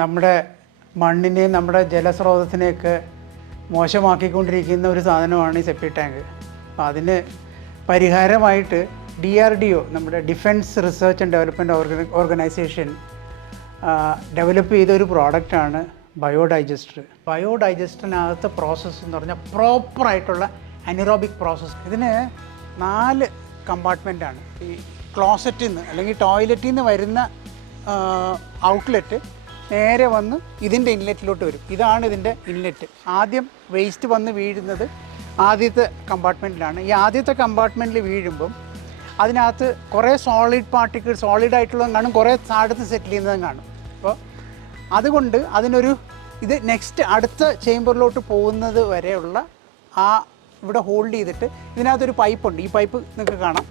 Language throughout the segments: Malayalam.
നമ്മുടെ മണ്ണിനെയും നമ്മുടെ ജലസ്രോതസ്സിനെയൊക്കെ മോശമാക്കിക്കൊണ്ടിരിക്കുന്ന ഒരു സാധനമാണ് ഈ സെപ്റ്റിക് ടാങ്ക്. അപ്പോൾ അതിന് പരിഹാരമായിട്ട് DRDO, നമ്മുടെ defence research and development organisation develop ചെയ്തൊരു പ്രോഡക്റ്റാണ് ബയോഡൈജസ്റ്റർ. ബയോഡൈജസ്റ്ററിനകത്തെ പ്രോസസ്സ് എന്ന് പറഞ്ഞാൽ പ്രോപ്പറായിട്ടുള്ള അനറോബിക് പ്രോസസ്സ്. ഇതിന് 4 കമ്പാർട്ട്മെൻറ്റാണ്. ഈ ക്ലോസറ്റിൽ നിന്ന് അല്ലെങ്കിൽ ടോയ്ലറ്റിൽ നിന്ന് വരുന്ന ഔട്ട്ലെറ്റ് നേരെ വന്ന് ഇതിൻ്റെ ഇൻലെറ്റിലോട്ട് വരും. ഇതാണ് ഇതിൻ്റെ ഇൻലെറ്റ്. ആദ്യം വേസ്റ്റ് വന്ന് വീഴുന്നത് ആദ്യത്തെ കമ്പാർട്ട്മെൻറ്റിലാണ്. ഈ ആദ്യത്തെ കമ്പാർട്ട്മെൻറ്റിൽ വീഴുമ്പം അതിനകത്ത് കുറേ സോളിഡ് പാർട്ടിക്കിൾ, സോളിഡായിട്ടുള്ളതും കാണും, കുറേ താഴത്ത് സെറ്റിൽ ചെയ്യുന്നതും കാണും. അപ്പോൾ അതുകൊണ്ട് അതിനൊരു ഇത് നെക്സ്റ്റ് അടുത്ത ചേമ്പറിലോട്ട് പോകുന്നത് വരെയുള്ള ഇവിടെ ഹോൾഡ് ചെയ്തിട്ട് ഇതിനകത്തൊരു പൈപ്പുണ്ട്. ഈ പൈപ്പ് നിങ്ങൾക്ക് കാണാം,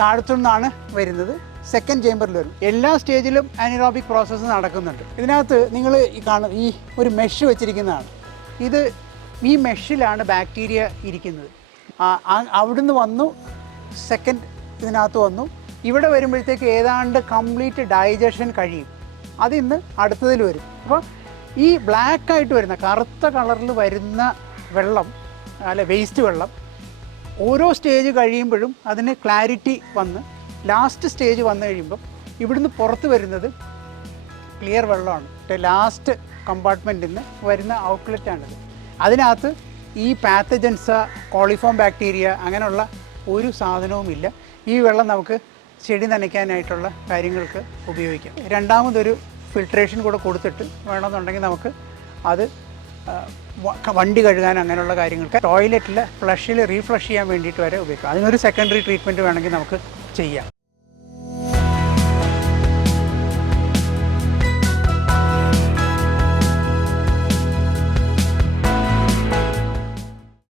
താഴത്തു നിന്നാണ് വരുന്നത്, സെക്കൻഡ് ചേമ്പറിൽ വരും. എല്ലാ സ്റ്റേജിലും അനറോബിക് പ്രോസസ്സ് നടക്കുന്നുണ്ട്. ഇതിനകത്ത് നിങ്ങൾ ഈ ഒരു മെഷ് വെച്ചിരിക്കുന്നതാണ്. ഈ മെഷിലാണ് ബാക്ടീരിയ ഇരിക്കുന്നത്. അവിടുന്ന് വന്നു, സെക്കൻഡ് ഇതിനകത്ത് വന്നു, ഇവിടെ വരുമ്പോഴത്തേക്ക് ഏതാണ്ട് കംപ്ലീറ്റ് ഡൈജഷൻ കഴിയും. അതിന്ന് അടുത്തതിൽ വരും. അപ്പോൾ ഈ ബ്ലാക്കായിട്ട് വരുന്ന, കറുത്ത കളറിൽ വരുന്ന വെള്ളം, അല്ല വേസ്റ്റ് വെള്ളം, ഓരോ സ്റ്റേജ് കഴിയുമ്പോഴും അതിന് ക്ലാരിറ്റി വന്ന് ലാസ്റ്റ് സ്റ്റേജ് വന്നു കഴിയുമ്പം ഇവിടുന്ന് പുറത്ത് വരുന്നത് ക്ലിയർ വെള്ളമാണ്. ലാസ്റ്റ് കമ്പാർട്ട്മെൻറ്റിൽ നിന്ന് വരുന്ന ഔട്ട്ലെറ്റാണിത്. അതിനകത്ത് ഈ പാത്തജൻസ്, കോളിഫോം ബാക്ടീരിയ അങ്ങനെയുള്ള ഒരു സാധനവുമില്ല. ഈ വെള്ളം നമുക്ക് ചെടി നനയ്ക്കാനായിട്ടുള്ള കാര്യങ്ങൾക്ക് ഉപയോഗിക്കാം. രണ്ടാമതൊരു ഫിൽട്രേഷൻ കൂടെ കൊടുത്തിട്ട് വേണമെന്നുണ്ടെങ്കിൽ നമുക്ക് അത് വണ്ടി കഴുകാൻ അങ്ങനെയുള്ള കാര്യങ്ങൾക്ക്, ടോയ്ലറ്റിൽ റീഫ്ലഷ് ചെയ്യാൻ വേണ്ടിയിട്ട് വരെ ഉപയോഗിക്കാം. അതിനൊരു സെക്കൻഡറി ട്രീറ്റ്മെൻറ്റ് വേണമെങ്കിൽ നമുക്ക് ചെയ്യാം.